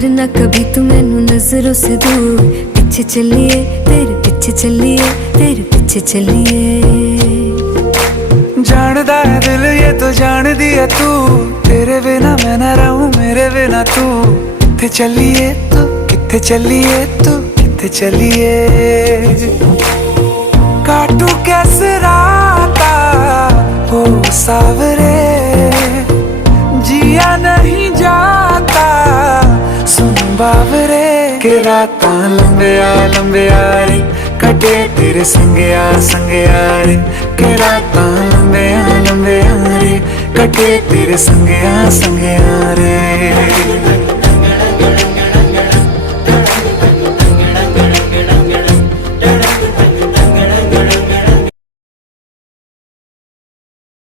करना कभी तू मैनू नजरों से दूर। पीछे चलिए तेरे पीछे चलिए, तेरे पीछे चलिए। जानदा है दिल ये तो जान दिया तू, तेरे बिना मैं ना रहूं मेरे बिना तू। किथे चलिए तू, किथे चलिए तू, किथे चलिए। काटू कैसे राता हो सावरे, जिया नहीं जाता सुन बावरे। के रातां लंबिया लंबिया रे, कटे तेरे संगया संगया रे। के रातां लंबिया लंबिया रे, कटे तेरे संगया संगया रे।